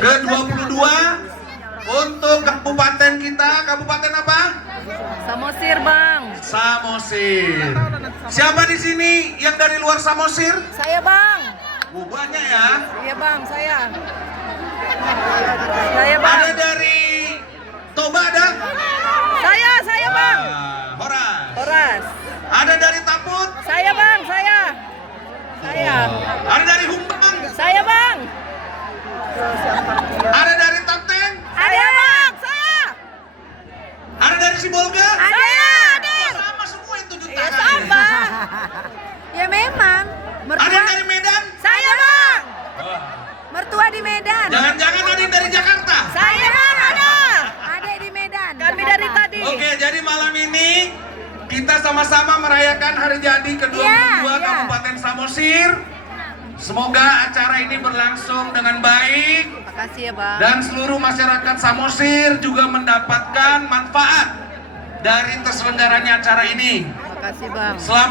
ke-22 untuk kabupaten kita. Kabupaten apa? Samosir, Bang. Samosir. Siapa di sini yang dari luar Samosir? Saya, Bang. Banyak ya. Iya, Bang, saya. Saya, Bang. Ada dari Toba ada? Saya, Bang. Horas. Horas. Ada dari Taput? Saya, Bang, saya. Ada dari Humbang? Saya, Bang. Ada dari Tapteng? Saya, Bang, saya. Ada dari Sibolga? Saya. Oh, sama semua itu 7 Ya, tangan. sama. Ya memang. Ada yang dari Medan? Saya, Bang. Mertua di Medan. Jangan-jangan ada yang dari Jakarta? Saya, Bang, ada. Adek di Medan. Kami Jakarta. dari tadi. Oke, jadi malam ini kita sama-sama merayakan hari jadi ke-22 Iya. Kabupaten Samosir. Semoga acara ini berlangsung dengan baik Makasih ya, Bang. dan seluruh masyarakat Samosir juga mendapatkan manfaat dari terselenggaranya acara ini. Makasih, Bang. Selamat